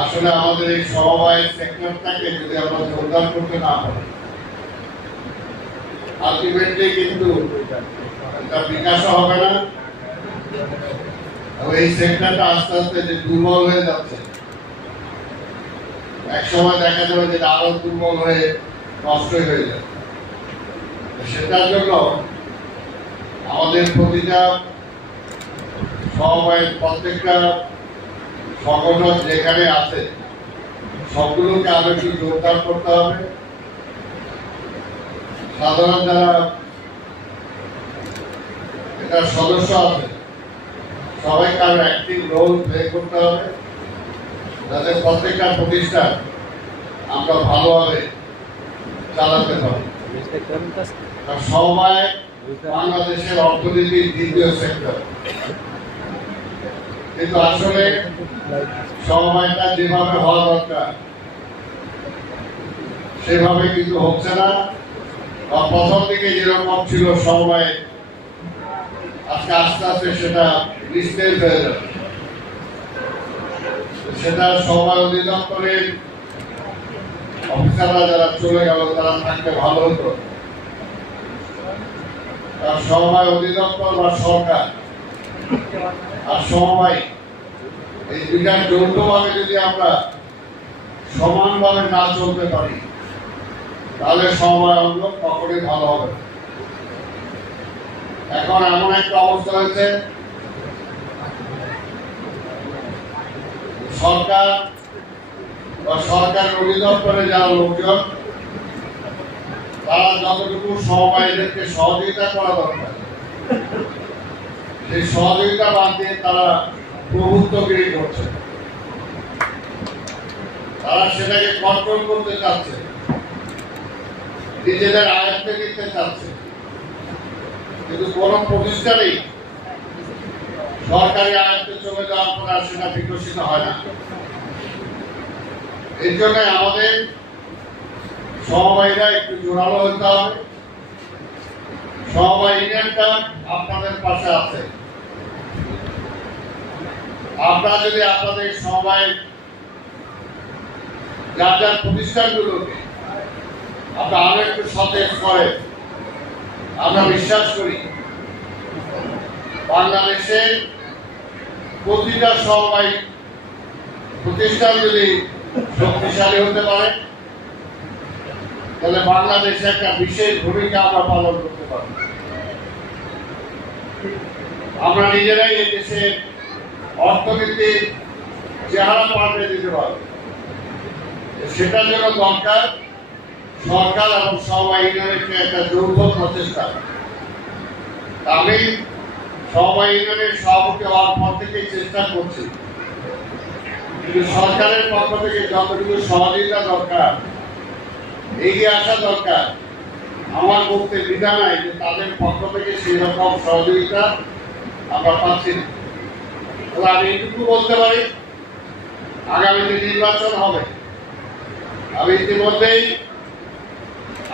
আসলে আমাদের এই সমবায় সেক্টরটাকে যদি আমরা জোরদার করতে না পারি আলটিমেটলি কিন্তু বিকাশ হবে না। এই সেক্টরটা আস্তে আস্তে যে দুর্বল হয়ে যাচ্ছে এক সময় দেখা যাবে যে আরও দুর্বল হয়ে নষ্ট হয়ে যাবে। সেটার জন্য আমাদের প্রতিটা সমবায়ের প্রত্যেকটা সংগঠন যেখানে আছে সবগুলোকে আরও একটু জোরদার করতে হবে। সাধারণ যারা এটা সদস্য আছে সবাইকে আরও অ্যাক্টিভ রোল প্লে করতে হবে। যাতে প্রত্যেকটা প্রতিষ্ঠান আমরা ভালোভাবে চালাতে পারি। সবাই বাংলাদেশের অর্থনীতির দ্বিতীয় সেক্টর কিন্তু আসলে সময়টা যেভাবে হওয়া দরকার, সেভাবে কিন্তু হচ্ছে না। বা প্রথম দিকে যেরকম ছিল সময় আজকে আস্তে আস্তে সেটা নিস্তেজ হয়ে যাবে। সেটা সময় অধিদপ্তরের অফিসাররা যারা চলে গেল, তারা থাকতে ভালো হতো। সময় অধিদপ্তর বা সরকার আর সমবায়। এই দুইটা যৌথভাবে যদি আমরা সমানভাবে না চলতে পারি, তাহলে সময় অন্য কখনই ভালো হবে। এখন এমন একটা অবস্থা হয়েছে, সরকার বা সরকার অধিদপ্তরে যারা লোকজন, তারা যতটুকু সমবায়ীদেরকে সহযোগিতা করা দরকার সেই সহযোগিতা বাদ দিয়ে তারা প্রভুত্বগিরি করছে। তারা সেটাকে কন্ট্রোল করতে চাচ্ছে। নিজেদের আয়ত্তে নিতে চাচ্ছে। কিন্তু কোন প্রতিষ্ঠানেই সরকারি আয়ত্তে চলে যাওয়ার পর আর সেটা বিকশিত হয় না। এর জন্য আমাদের সমবায়ীরা একটু জোরালো হতে হবে। ইউনিয়নটা আপনাদের পাশে আছে। আপনারা যদি আপনাদের সমবায় যার যার প্রতিষ্ঠানগুলোকে আপনারা আরও একটু সতেজ করেন, আমরা বিশ্বাস করি বাংলাদেশের প্রতিটা সমবায় প্রতিষ্ঠান যদি শক্তিশালী হতে পারে, তাহলে বাংলাদেশে একটা বিশেষ ভূমিকা আমরা পালন করতে পারব। আমরা নিজেরাই এই দেশের অর্থনীতির চেহারা পাল্টে দিতে পারবে সেটার জন্য দরকার সরকার এবং ইউনিয়নের একটা যৌথ প্রচেষ্টা। আমি ইউনিয়নের সভাপতি হওয়ার পর থেকেই চেষ্টা করছি। কিন্তু সরকারের পক্ষ থেকে যতটুকু সহযোগিতা দরকার, এগিয়ে আসা দরকার, আমার বলতে দ্বিধা নাই যে তাদের পক্ষ থেকে সেই রকম সহযোগিতা আমরা পাচ্ছি না। তবে আমি এটুকু বলতে পারি আগামীতে নির্বাচন হবে, আমি ইতিমধ্যেই,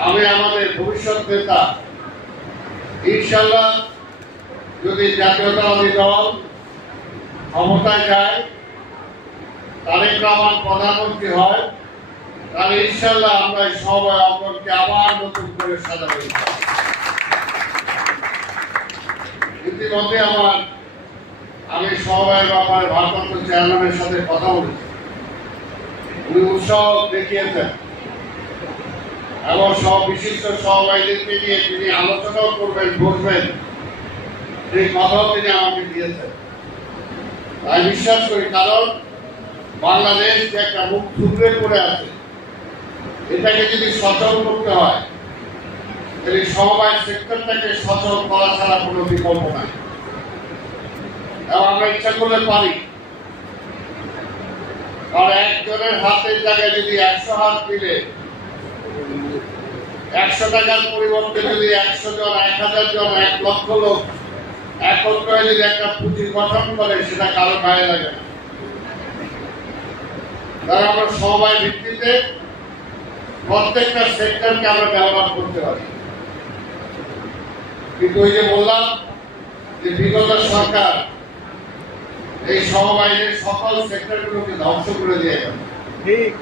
আমি আমাদের ভবিষ্যৎ নেতা ইনশাল্লাহ যদি জাতীয়তাবাদী দল ক্ষমতায় যায়, তারেক রহমান প্রধানমন্ত্রী হয়, তাহলে ইনশাল্লাহ আমরা সবাই অঙ্গনকে আবার নতুন করে সাজাবো। ইতিমধ্যে আমার আমি সবাই ব্যাপারে ভারপ্রাপ্ত চেয়ারম্যানের সাথে কথা বলেছি। উনি উৎসাহ দেখিয়েছেন। এবং সব বিশিষ্ট সহবাহীদেরকে নিয়ে তিনি আলোচনাও করবেন, বসবেন। সেই কথাও তিনি আমাকে দিয়েছেন। তাই বিশ্বাস করি, কারণ বাংলাদেশ যে একটা মুখ থুবড়ে পড়ে আছে, এটাকে যদি সচল করতে হয়, তাহলে সমবায় সেক্টরটাকে সচল করা ছাড়া কোনো বিকল্প নাই। এবং আমরা ইচ্ছা করলে পারি। কারণ একজনের হাতের জায়গায় যদি একশো হাত মিলে একশো টাকার পরিবর্তে যদি একশো জন, এক হাজার জন, এক লক্ষ লোক একত্র যদি একটা পুঁজি গঠন করে, সেটা কারও গায়ে লাগে তারা আমরা সমবায় ভিত্তিতে প্রত্যেকটা সেক্টরকে আমরা ব্যবহার করতে পারি। কিন্তু ওই যে বললাম যে বিগত সরকার এই সমবায়ের সকল সেক্টরগুলোকে ধ্বংস করে দিয়ে ঠিক।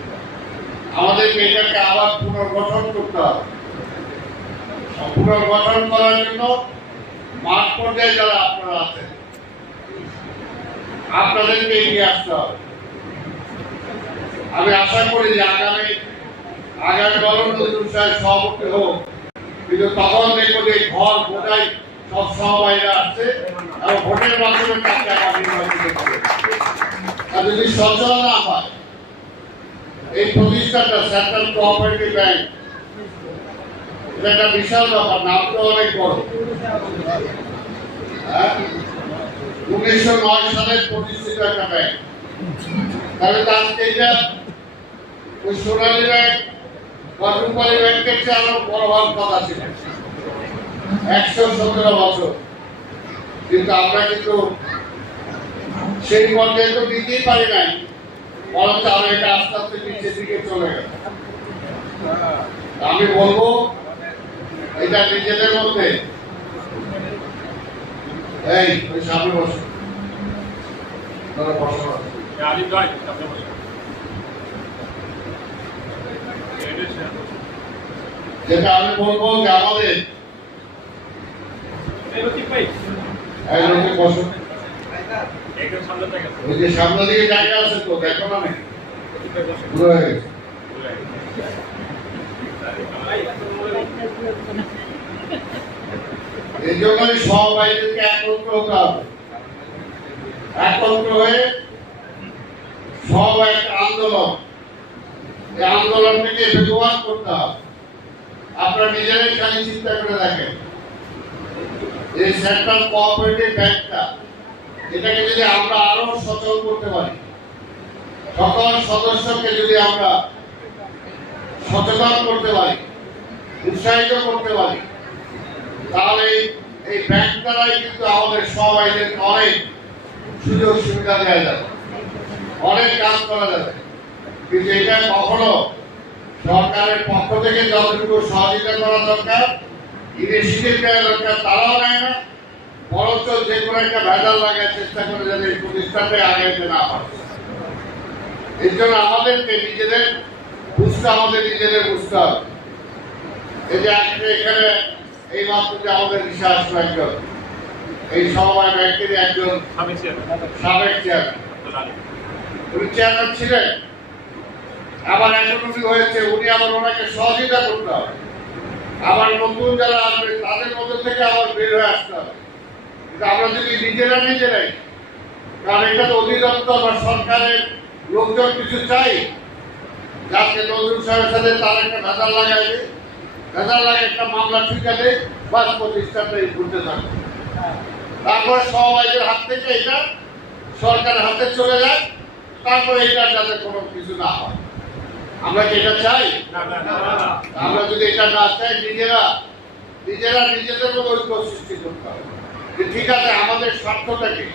আমাদেরকে এটাকে আবার পুনর্গঠন করতে হবে। পুনর্গঠন করার জন্য মাঠ পর্যায়ে যারা আপনারা আছেন আপনাদেরকে এগিয়ে আসতে হবে। আমি আশা করি যে আগামী আগামী সাহেব সভাপতি হোক কিন্তু তখন দেখব যে ঘর বোঝাই যদি সচল না হয় এই প্রতিষ্ঠানটা সেন্ট্রাল কোঅপারেটিভ ব্যাংক এটা একটা বিশাল ব্যাপার নামটা অনেক বড়। হ্যাঁ? উনিশশো নয় সালে প্রতিষ্ঠিত একটা ব্যাংক তাহলে তো আজকে এটা ওই সোনালী ব্যাংক বা রূপালী ব্যাংকের চেয়ে আরও বড় হওয়ার কথা ছিল। একশো সতেরো বছর। কিন্তু আমরা কিন্তু সেই পর্যায়ে তো দিতেই পারি নাই। বরঞ্চ আমরা এটা আস্তে আস্তে নিচের দিকে চলে গেল আমি বলব, এটা নিজেদের মধ্যে। এই, ওই সামনে বসো। যেটা আমি বলব যে আমাদের এই লতিফ ভাই এই লোকে বসো। একদম সামনে থেকে ওই যে সামনে দিকে জায়গা আছে তো, দেখো না নাকি? লতিফ ভাই বসে পুরো হয়ে আন্দোলন। করতে হবে। আপনারা নিজেরাই খালি চিন্তা করে দেখেন। এই সেন্ট্রাল কোঅপারেটিভ ব্যাংকটা এটাকে যদি আমরা আরও সচল করতে পারি, সকল সদস্যকে যদি আমরা সচেতন করতে পারি, উৎসাহিত করতে পারি, তাহলে এই- ব্যাংক দ্বারাই কিন্তু আমাদের সবাইদের অনেক সুযোগ সুবিধা দেওয়া যাবে, অনেক কাজ করা যাবে। কিন্তু এটা কখনো সরকারের পক্ষ থেকে যতটুকু সহযোগিতা করা দরকার তারাও নেয় না। বরঞ্চ যে কোনো একটা ভেজাল লাগার চেষ্টা করে যাতে এই প্রতিষ্ঠানটা আগাইতে না পারে। জন্য আমাদেরকে নিজেদের বুঝতে আমাদের নিজেদের বুঝতে হবে। এই যে আজকে এখানে এই মাত্র যে আমাদের আসলো একজন এই সমবায় ব্যাংকের একজন সাবেক চেয়ারম্যান। উনি চেয়ারম্যান ছিলেন। আবার এখন উনি হয়েছে উনি আবার ওনাকে সহযোগিতা করতে হবে। আবার নতুন যারা আসবে, তাদের মধ্যে থেকে আবার বের হয়ে আসতে হবে। আমরা যদি নিজেরা নিজেরাই, কারণ এটা তো অধিদপ্তর বা সরকারের লোকজন কিছু চাই, যাতে নজরুল সাহেবের সাথে তার একটা ভেজাল লাগাইবে ভেজাল লাগে একটা মামলা ঠিকাতে বাস প্রতিষ্ঠানটাই ঘুরতে থাকবে তারপরে সবাইদের হাত থেকে এটা সরকারের হাতে চলে যায়, তারপরে এটা যাতে কোনো কিছু না হয়। আমরা কি এটা চাই? আমরা যদি এটা না চাই নিজেরা নিজেরা নিজেদের মধ্যে ঐক্য সৃষ্টি করতে হবে। ঠিক আছে আমাদের স্বার্থটা কি?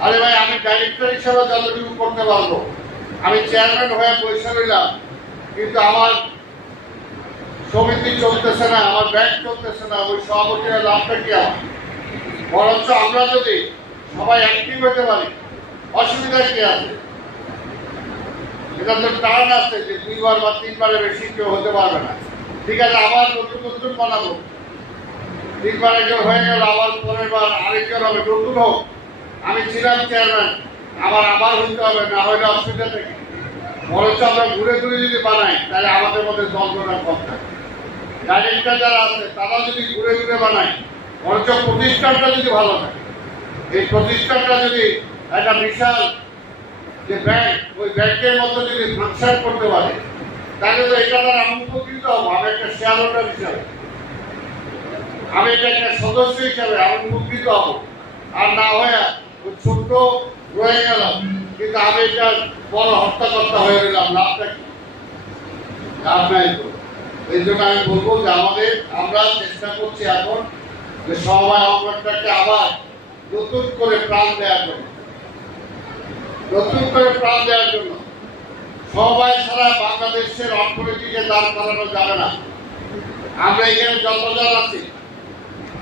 আরে ভাই আমি ডাইরেক্টর হিসাবে যতটুকু করতে পারব আমি চেয়ারম্যান হয়ে পয়সা নিলাম কিন্তু আমার সমিতি চলতেছে না আমার ব্যাংক চলতেছে না ওই সভাপতির লাভটা কি আমার? বরঞ্চ আমরা যদি সবাই অ্যাক্টিভ হতে পারি অসুবিধা কি আছে? তো টার্ন আছে যে দুইবার বা তিনবারের বেশি কেউ হতে পারবে না। ঠিক আছে, আবার নতুন নতুন বানাবো। তিনবার একজন হয়ে গেল, আবার পরের বার আরেকজন হবে, নতুন হোক। আমি ছিলাম চেয়ারম্যান, আমার আবার হইতে হবে, না হলে অসুবিধা থেকে বরঞ্চ আমরা ঘুরে ঘুরে যদি বানাই, তাহলে আমাদের মধ্যে যন্ত্রণা কম থাকে ডাইরেক্টর যারা আছে তারা যদি ঘুরে ঘুরে বানায়, বরঞ্চ প্রতিষ্ঠানটা যদি ভালো থাকে। এই প্রতিষ্ঠানটা যদি একটা বিশাল যে ব্যাংক ওই ব্যাংকের মতো যদি ফাংশন করতে পারে, তাহলে তো এটা আমি উপকৃত হব। আমি একটা শেয়ার হোল্ডার হিসাবে। আমি এটা একটা সদস্য হিসাবে আমি উপকৃত হব। আর না হয়ে ওই ছোট্ট রয়ে গেলাম, কিন্তু আমি এটা বড় হত্যাকর্তা হয়ে গেলাম। লাভটা কি? লাভ নাই তো। এই জন্য আমি বলব যে আমাদের, আমরা চেষ্টা করছি এখন যে সবাই অঙ্গনটাকে আবার নতুন করে প্রাণ দেওয়ার জন্য। নতুন করে প্রাণ দেওয়ার জন্য। সবাই ছাড়া বাংলাদেশের অর্থনীতিকে দাঁড় করানো যাবে না। আমরা এখানে যতজন আছি,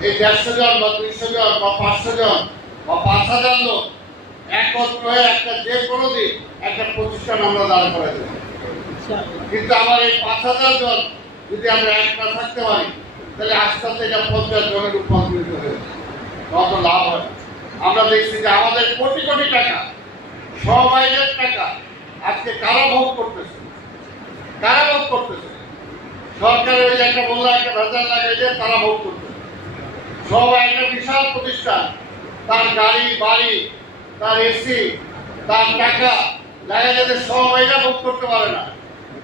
এই দেড়শো জন বা দুইশো জন বা পাঁচশো জন বা পাঁচ হাজার লোক একত্র হয়ে একটা যে কোনো দিন একটা প্রতিষ্ঠান আমরা দাঁড় করে দেবো। কিন্তু আমার এই পাঁচ হাজার জন যদি আমরা এক না থাকতে পারি, তাহলে আস্তে আস্তে এটা পঞ্চাশ জনের রূপান্তরিত হয়ে। কত লাভ হয় আমরা দেখছি যে আমাদের কোটি কোটি টাকা সবাইয়ের টাকা আজকে কারা ভোগ করতেছে? কারা ভোগ করতেছে? সরকারের ওই একটা বলল একটা ভেজাল লাগাই দিয়ে তারা ভোগ করতেছে। সবাই একটা বিশাল প্রতিষ্ঠান, তার গাড়ি, বাড়ি, তার এসি, তার টাকা, দেখা যাতে সবাইরা ভোগ করতে পারে না।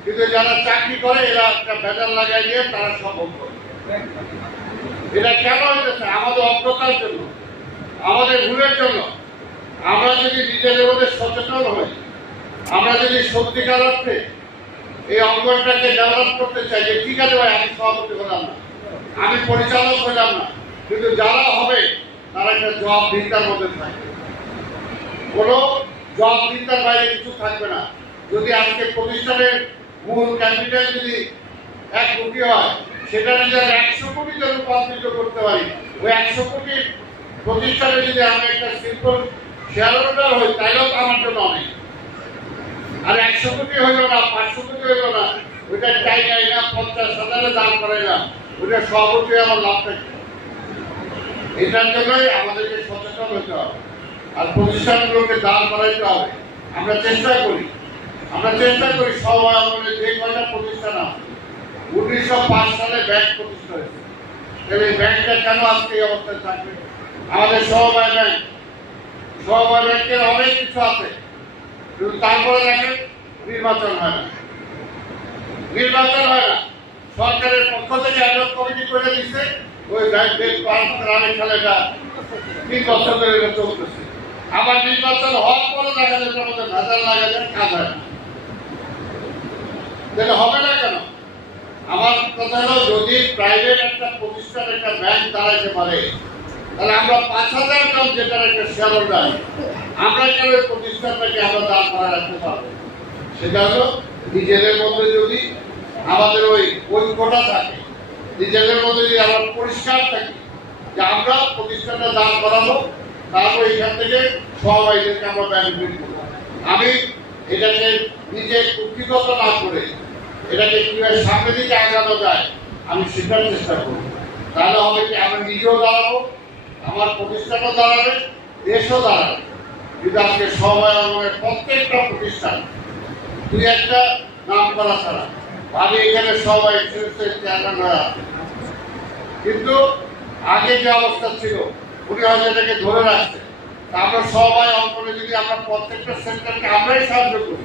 কিন্তু যারা চাকরি করে, এরা একটা ভেজাল লাগাই দিয়ে তারা সব ভোগ করে। এটা কেন হয়েছে আমাদের অজ্ঞতার জন্য, আমাদের ভুলের জন্য। আমরা যদি নিজেদের মধ্যে সচেতন হই, আমরা যদি সত্যিকার অর্থে এই অঙ্গনটাকে ডেভেলপ করতে চাই যে ঠিক আছে ভাই, আমি সভাপতি হলাম না, আমি পরিচালক হলাম না, কিন্তু যারা হবে, তারা একটা জবাবদিহিতার মধ্যে থাকবে। কোনো জবাবদিহিতার বাইরে কিছু থাকবে না। যদি আজকে প্রতিষ্ঠানের মূল ক্যাপিটাল যদি এক কোটি হয়, সেটা যদি আমরা একশো কোটিতে রূপান্তরিত করতে পারি, ওই একশো কোটি প্রতিষ্ঠানে যদি আমি একটা শিল্প হোল্ডার হই তাইলেও আমার জন্য অনেক। আর একশো কোটি হইল না, পাঁচশো কোটি হইল না, ওইটা চাই নাই না, পঞ্চাশ হাজারে দান করে না, ওইটা সভাপতি আমার লাভ এটার জন্যই আমাদেরকে সচেতন হতে হবে। আর প্রতিষ্ঠানগুলোকে দান করাইতে হবে। আমরা চেষ্টা করি। আমরা চেষ্টা করি সবাই আমাদের যে কয়টা প্রতিষ্ঠান আছে, উনিশশো পাঁচ সালে ব্যাংক প্রতিষ্ঠা হয়েছে। তাহলে ব্যাংকটা কেন আজকে এই অবস্থায় থাকবে? আমাদের সমবায় ব্যাংক সমবায় ব্যাংকের অনেক কিছু আছে। কিন্তু তারপরে দেখেন, নির্বাচন হয় না। নির্বাচন হয় না। সরকারের পক্ষ থেকে অ্যাডক কমিটি করে দিচ্ছে ওই গ্রামে খেলাটা তিন বছর ধরে চলতেছে। আবার নির্বাচন হওয়ার পরে দেখা যাচ্ছে আমাদের ভেজাল লাগা যায় কাজ হয় যেটা হবে না কেন? আমার কথা হলো, যদি প্রাইভেট একটা প্রতিষ্ঠান, একটা ব্যাংক দাঁড়াইতে পারে তাহলে আমরা পাঁচ হাজার জন যেটার একটা শেয়ার হোল্ডার আমরা কেন প্রতিষ্ঠানটাকে আমরা দাঁড় করা রাখতে পারব? সেটা হলো নিজেদের মধ্যে যদি আমাদের ওই ঐক্যটা থাকে, নিজেদের মধ্যে যদি আমরা পরিষ্কার থাকি যে আমরা প্রতিষ্ঠানটা দাঁড় করাবো, তারপর এখান থেকে সবাইদেরকে আমরা বেনিফিট করব। আমি এটাকে নিজে কুক্ষিগত না করে এটাকে কীভাবে সামনের দিকে আগানো যায়, আমি শেখার চেষ্টা করব। তাহলে হবে কি আমি নিজেও দাঁড়াবো আমার প্রতিষ্ঠানও দাঁড়াবে, দেশও দাঁড়াবে। কিন্তু আজকে সবাই আমাদের প্রত্যেকটা প্রতিষ্ঠান, দুই একটা নাম করা ছাড়া। আমি এখানে সবাই কিন্তু আগে যে অবস্থা ছিল, উনি হয়তো এটাকে ধরে রাখছে। আমরা সবাই অঙ্কনে যদি আমরা প্রত্যেকটা সেন্টারকে আমরাই সাহায্য করি,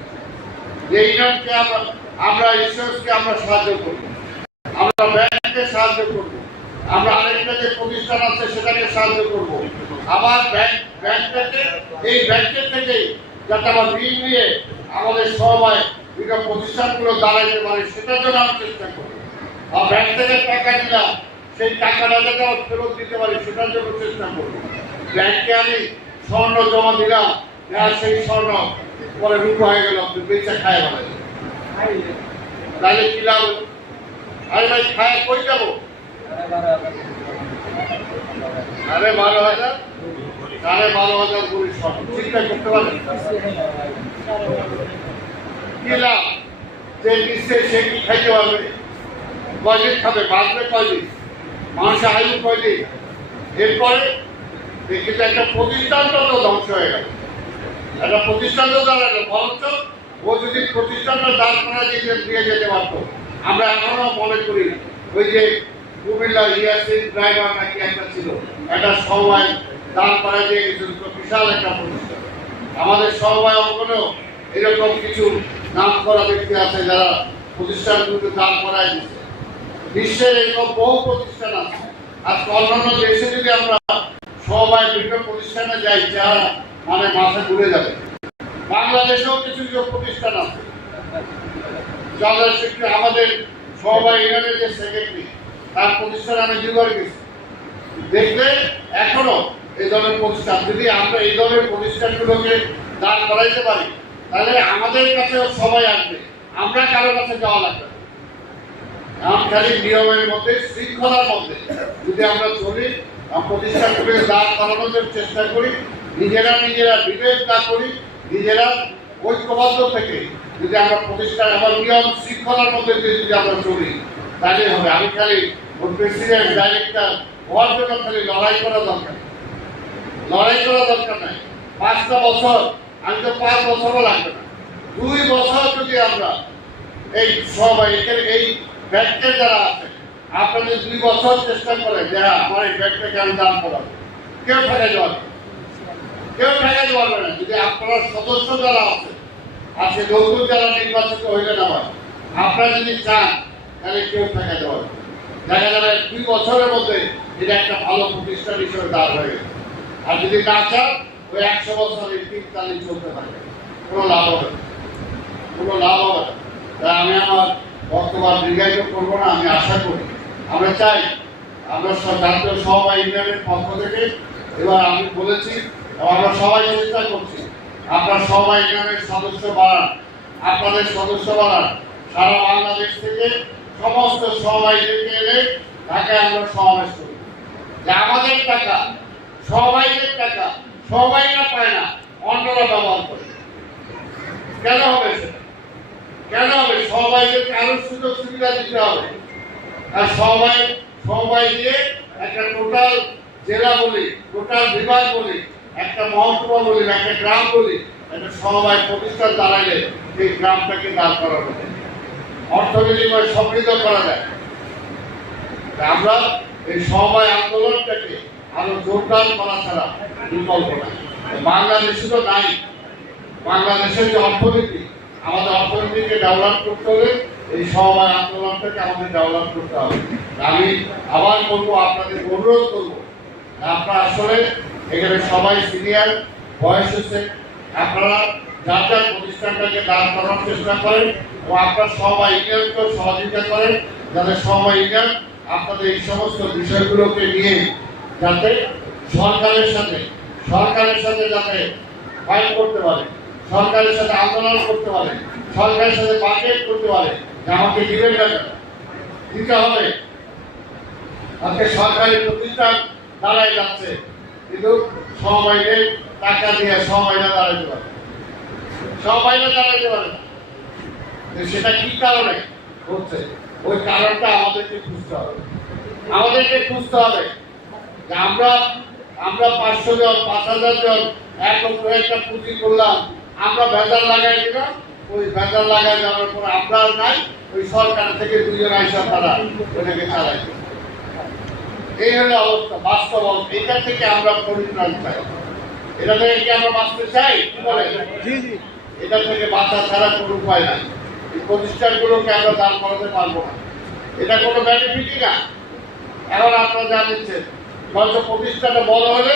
যে ইউনিয়নকে আমরা আমরা ইন্স্যুরেন্সকে আমরা সাহায্য করি, আমরা ব্যাংককে সাহায্য করব। আমরা আরেকটা যে প্রতিষ্ঠান আছে সেটাকে সাহায্য করব। আবার ব্যাংক ব্যাংকটাকে এই ব্যাংকের থেকে যাতে আমরা ঋণ নিয়ে আমাদের সবাই বিভিন্ন প্রতিষ্ঠানগুলো দাঁড়াইতে পারে সেটার জন্য আমি চেষ্টা করি আর ব্যাংক থেকে টাকা নিলাম সেই টাকাটা যাতে আমরা ফেরত দিতে পারি, সেটার জন্য চেষ্টা করব। ব্যাংকে আমি স্বর্ণ জমা দিলাম, আর সেই স্বর্ণ পরে রূপ হয়ে গেল বেচা খায় বলে তাহলে কি লাভ? আরে ভাই খায় কই যাব? আরে বারো হাজার? সাড়ে বারো হাজার করে স্বর্ণ চিন্তা করতে পারেন কি লাভ? যে নিশ্চয় সে কি খাইতে পারবে? কয়দিন খাবে? বাঁচবে কয়দিন? মানুষের আয়ু কয়দিন? এরপরে কিন্তু একটা প্রতিষ্ঠানটা তো ধ্বংস হয়ে গেল। একটা প্রতিষ্ঠান তো দাঁড়াল, বরঞ্চ ও যদি প্রতিষ্ঠানটা দাঁড় করা দিয়ে যেতে পারতো। আমরা এখনও মনে করি ওই যে কুমিল্লা ইয়াসিন ড্রাইভার নাকি একটা ছিল, একটা সবাই দাঁড় করা দিয়ে গেছিল বিশাল একটা প্রতিষ্ঠান। আমাদের সবাই অঙ্গনেও এরকম কিছু নাম করা ব্যক্তি আছে যারা প্রতিষ্ঠানগুলোকে দাঁড় করায় দিচ্ছে বিশ্বের এরকম বহু প্রতিষ্ঠান আছে। আর অন্যান্য দেশে যদি আমরা সবাই বিভিন্ন প্রতিষ্ঠানে যাই যারা মানে মাথা ঘুরে যাবে। বাংলাদেশেও কিছু কিছু প্রতিষ্ঠান আছে। আমাদের সবাই ইরানের যে সেক্রেটারি তার প্রতিষ্ঠান আমি দুবার গেছি। দেখলে এখনও এই ধরনের প্রতিষ্ঠান। যদি আমরা এই ধরনের প্রতিষ্ঠানগুলোকে দাঁড় করাইতে পারি, তাহলে আমাদের কাছেও সবাই আসবে। আমরা কারও কাছে যাওয়া লাগবে। খালি নিয়মের মধ্যে, শৃঙ্খলার মধ্যে যদি আমরা চলি প্রতিষ্ঠানগুলোকে দাঁড় করানোর চেষ্টা করি, নিজেরা নিজেরা বিবেক না করি, নিজেরা ঐক্যবদ্ধ থেকে যদি আমরা প্রতিষ্ঠান আমার নিয়ম শৃঙ্খলার মধ্যে যদি আমরা চলি তাহলে হবে। আমি খালি ওর প্রেসিডেন্ট ডাইরেক্টর হওয়ার জন্য খালি লড়াই করা দরকার। লড়াই করা দরকার নাই। পাঁচটা বছর আমি তো পাঁচ বছরও লাগবে না। দুই বছর যদি আমরা এই সবাই এই ব্যাংকের যারা আছে আপনারা দুই বছর চেষ্টা করেন যে হ্যাঁ, আমার এই ব্যাংকটাকে আমি দান করাবো। কেউ পারবে না। কেউ ঠেকাইতে পারবে না। যদি আপনার সদস্য যারা আছে আজকে নতুন যারা নির্বাচিত হইলেন আবার আপনারা যদি চান তাহলে কেউ ঠেকাইতে পারবে না। দেখা যাবে দুই বছরের মধ্যে এটা একটা ভালো প্রতিষ্ঠান হিসেবে দাঁড় হয়ে গেছে। আর যদি না চান, ওই একশো বছর এই তিন তালি চলতে থাকে কোনো লাভ হবে। কোনো লাভ হবে। তাই আমি আমার বর্তমান দীর্ঘায়িত করব না, আমি আশা করি। আমরা চাই, আমরা জাতীয় সবাই ইউনিয়নের পক্ষ থেকে, এবার আমি বলেছি, আমরা সবাই চেষ্টা করছি, আপনার সবাই ইউনিয়নের সদস্য বাড়ান। আপনাদের সদস্য বাড়ান। সারা বাংলাদেশ থেকে সমস্ত সবাই এলে ঢাকায় আমরা সমাবেশ করি। যে আমাদের টাকা, সবাইদের টাকা, সবাই না পায় না, অন্যরা ব্যবহার করে। কেন হবে কেন হবে? সবাইকে আরও সুযোগ সুবিধা দিতে হবে। আর সবাই সবাই দিয়ে একটা টোটাল জেলা বলি, টোটাল বিভাগ বলি, একটা মহকুমা বলি একটা গ্রাম বলি, একটা সবাই প্রতিষ্ঠান দাঁড়াইলে এই গ্রামটাকে দাঁড় করানো যায়। অর্থনৈতিকভাবে সমৃদ্ধ করা যায়। আমরা এই সবাই আন্দোলনটাকে আরও জোরদার করা ছাড়া বিকল্প নাই বাংলাদেশে তো নাই। বাংলাদেশের যে অর্থনীতি, আমাদের অর্থনীতিকে ডেভেলপ করতে হলে এই সবাই আন্দোলনটাকে আমাদের ডেভেলপ করতে হবে। আমি আবার বলব, আপনাদের অনুরোধ করব, আপনারা আসলে এখানে সবাই সিনিয়র বয়স হচ্ছে আপনারা যার যার প্রতিষ্ঠানটাকে দাঁড় করানোর চেষ্টা করেন ও আপনারা সবাই ইউনিয়নকে সহযোগিতা করেন যাতে সবাই আপনাদের এই সমস্ত বিষয়গুলোকে নিয়ে যাতে সরকারের সাথে সরকারের সাথে যাতে ফাইল করতে পারে, সরকারের সাথে আন্দোলন করতে পারে, সরকারের সাথে বাজেট করতে পারে আমাকে দিবেন না? দিতে হবে। আজকে সরকারি প্রতিষ্ঠান দাঁড়ায় যাচ্ছে, কিন্তু সবাইকে টাকা দিয়ে সবাইরা দাঁড়াইতে পারে। সবাইরা দাঁড়াইতে পারে না। সেটা কি কারণে? হচ্ছে ওই কারণটা আমাদেরকে খুঁজতে হবে। আমাদেরকে খুঁজতে হবে যে আমরা আমরা পাঁচশো জন পাঁচ হাজার জন এক একটা পুঁজি করলাম আমরা ভেজাল লাগাই দিলাম ওই ভেজাল লাগাই দেওয়ার পর আমরা নাই ওই সরকার থেকে দুজন আইসা তারা ওটাকে চালাই এই হলো অবস্থা বাস্তব এটা থেকে আমরা পরিত্রাণ চাই। এটা থেকে কি আমরা বাঁচতে চাই? কি বলেন? এটা থেকে বাঁচা ছাড়া কোনো উপায় নাই। প্রতিষ্ঠানগুলোকে আমরা দান করাতে পারব না। এটা কোনো বেনিফিটই না। এখন আপনারা যা দিচ্ছেন প্রতিষ্ঠানটা বড় হলে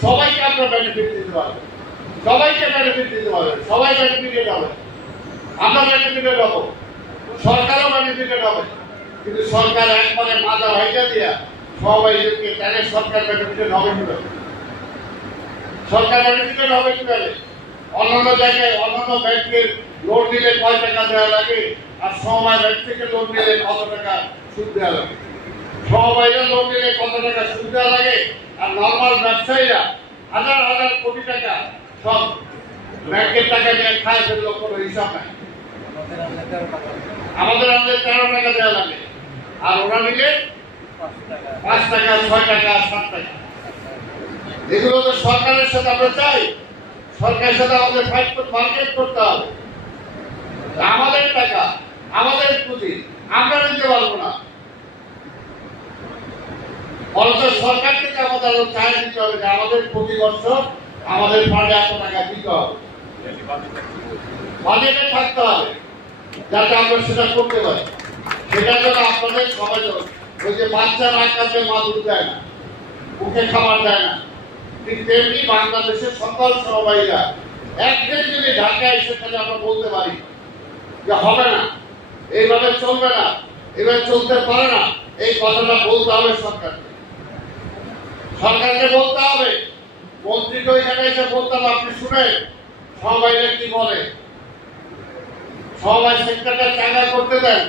সবাইকে আপনার বেনিফিট দিতে পারবেন। সবাইকে বেনিফিট দিতে পারবেন। সবাই বেনিফিটেড হবে। আমরা বেনিফিটেড হব। সরকারও বেনিফিটেড হবে। কিন্তু সরকার একবারে মাথা ভাইটা দিয়া সবাইকে সরকার বেনিফিটেড হবে কীভাবে? সরকার বেনিফিটেড হবে কীভাবে? অন্যান্য জায়গায় অন্যান্য ব্যাংকের লোন নিলে কয় টাকা দেওয়া লাগে? আর সময় ব্যাংক থেকে লোন নিলে কত টাকা সুদ দেওয়া লাগে? সবাইরা লোন নিলে কত টাকা সুদ দেওয়া লাগে? আর নর্মাল ব্যবসায়ীরা হাজার হাজার কোটি টাকা সব ব্যাংকের টাকা নিয়ে খায় ফেলল কোনো হিসাব নাই। আমাদের আমাদের তেরো টাকা দেওয়া লাগে। আর ওরা নিলে পাঁচ টাকা, ছয় টাকা, সাত টাকা। এগুলো তো সরকারের সাথে আমরা চাই। সরকারের সাথে আমাদের ফাইট মার্কেট করতে হবে। আমাদের টাকা, আমাদের পুঁজি, আমরা নিতে পারব না। অথচ সরকার থেকে আমাদের আরও দিতে হবে, যে আমাদের প্রতি বছর আমাদের ফান্ডে এত টাকা দিতে হবে। বাজেটে থাকতে হবে, যাতে আমরা সেটা করতে পারি। সেটার জন্য আপনাদের সবাই ওই যে বাচ্চা না কাছে মা দুধ দেয় না, মুখে খাবার দেয় না। ঠিক তেমনি বাংলাদেশের সকল সহবাহীরা একদিন যদি ঢাকায় এসে তাহলে আমরা বলতে পারি যে হবে না। এইভাবে চলবে না এভাবে চলতে পারে না। এই কথাটা বলতে হবে সরকারকে। সরকারকে বলতে হবে মন্ত্রীকে ওইখানে এসে বলতে আপনি শুনেন সবাই কি বলে? সবাই সেক্টরটা চাঙ্গা করতে দেন।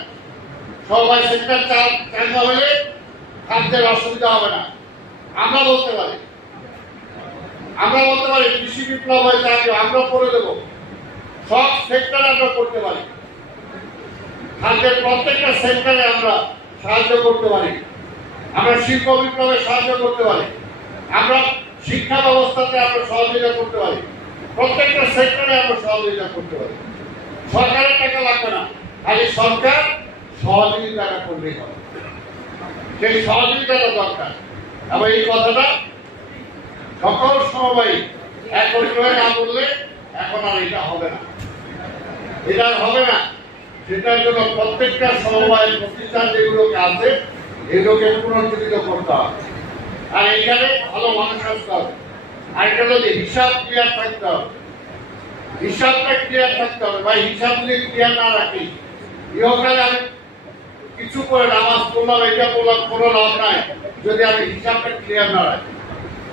সবাই সেক্টর চাঙ্গা হলে খাদ্যের অসুবিধা হবে না। আমরা বলতে পারি। আমরা বলতে পারি, কৃষি বিপ্লব হয়ে থাকবে আমরা করে দেবো। সব সেক্টরে আমরা করতে পারি। খাদ্যের প্রত্যেকটা সেক্টরে আমরা সাহায্য করতে পারি। আমরা শিল্প বিপ্লবে সাহায্য করতে পারি। আমরা শিক্ষা ব্যবস্থাতে আমরা সহযোগিতা করতে পারি। প্রত্যেকটা সেক্টরে আমরা সহযোগিতা করতে পারি। সরকারের টাকা লাগবে না। খালি সরকার সহযোগিতাটা করলেই হবে। সেই সহযোগিতাটা দরকার। এবং এই কথাটা সকল সময় এক পরিবারে না বললে এখন আর এটা হবে না। এটা হবে না। সেটার জন্য প্রত্যেকটা সমবায় প্রতিষ্ঠান যেগুলোকে আছে, এগুলোকে পুনর্জীবিত করতে হবে। আর এখানে ভালো মানুষ আসতে হবে। আর এটা হলো যে হিসাব ক্লিয়ার থাকতে হবে। হিসাবটা ক্লিয়ার থাকতে হবে। ভাই, হিসাব যদি ক্লিয়ার না রাখি, ইহকালে আমি কিছু করে নামাজ পড়লাম, এটা পড়লাম, কোনো লাভ নাই। যদি আমি হিসাবটা ক্লিয়ার না রাখি।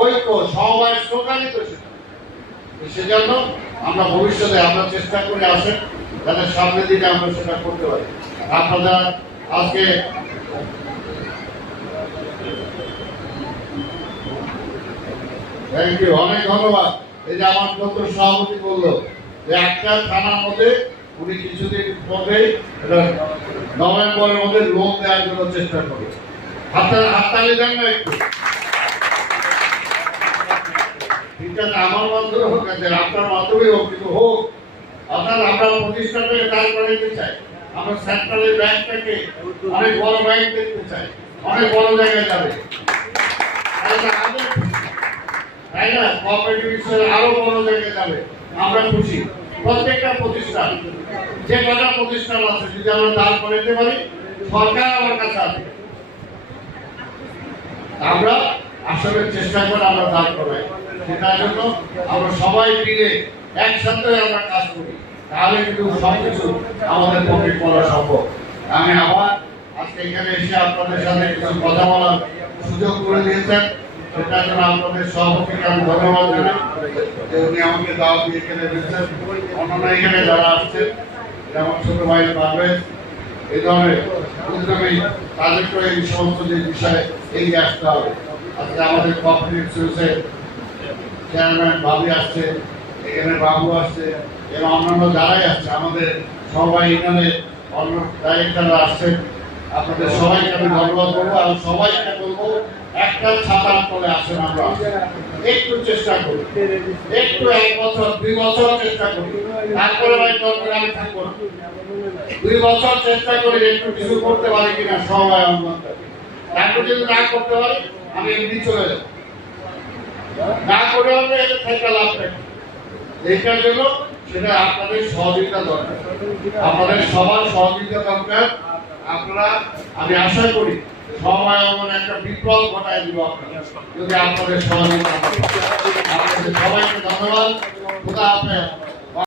ঐক্য স্লোগানই তো সেটা সেজন্য আমরা ভবিষ্যতে আমরা চেষ্টা করে আসেন, যাতে সামনের দিকে আমরা সেটা করতে পারি। আপনারা আজকে থ্যাংক ইউ অনেক ধন্যবাদ। এই যে আমার দপ্তর সভাপতি বলল যে একটা থানার মধ্যে উনি কিছুদিন এটা নভেম্বরের মধ্যে লোন দেওয়ার জন্য চেষ্টা করবে। হাততালি দেন না একটু। ঠিক আমার মাধ্যমে হোক আপনার মাধ্যমে হোক, কিন্তু হোক অর্থাৎ আমরা প্রতিষ্ঠানটাকে দাঁড় করাইতে চাই। আমরা সেন্ট্রালের ব্যাংকটাকে অনেক বড় ব্যাংক দেখতে চাই। অনেক বড় জায়গায় যাবে। তাই না? কোঅপারেটিভ আরও বড় জায়গায় যাবে। আমরা খুশি। প্রত্যেকটা প্রতিষ্ঠান, যে কটা প্রতিষ্ঠান আছে, যদি আমরা দাঁড় করাইতে পারি, সরকার আমার কাছে আছে আমরা আসলে চেষ্টা করে আমরা দাঁড় করাই সেটার জন্য আমরা সবাই মিলে একসাথে আমরা কাজ করি। তাহলে কিন্তু সবকিছু আমাদের পক্ষে করা সম্ভব। আমি আবার আজকে এখানে এসে আপনাদের সাথে কিছু কথা বলার সুযোগ করে দিয়েছেন। সেটার জন্য আপনাদের সভাপতিকে আমি ধন্যবাদ জানাই। উনি আমাকে দাওয়াত দিয়ে এখানে দিয়েছেন অন্যান্য এখানে যারা আসছেন, যেমন ছোট ভাই পারভেজ, এই ধরনের উদ্যমী তাদেরকে এই সমস্ত যে বিষয়ে এগিয়ে আসতে হবে। আজকে আমাদের কোঅপারেটিভ সুইসের চেয়ারম্যান ভাবি আসছে, এখানে বাবু আসছে, এবং অন্যান্য যারাই আসছে, আমাদের সবাই এখানে অন্য ডাইরেক্টররা আসছেন। আপনাদের সবাইকে আমি ধন্যবাদ করব আর সবাইকে বলব, একটা ছাতার তলে আসেন আমরা। একটু চেষ্টা করি একটু এক বছর, দুই বছর চেষ্টা করি তারপরে ভাই দরকার আমি থাকব দুই বছর চেষ্টা করি একটু কিছু করতে পারি কিনা, সবাই অনুমান তারপর যদি না করতে পারি, আমি এমনি চলে যাব। না করে আমরা এটা থেকে লাভ নেই। জন্য সেটা আপনাদের সহযোগিতা দরকার। আপনাদের সবার সহযোগিতা দরকার। আপনারা, আমি আশা করি সময় এমন একটা বিপ্লব ঘটায় দিব আপনারা, যদি আপনাদের সহযোগিতা আপনাদের সবাইকে ধন্যবাদ। খোদা আপনার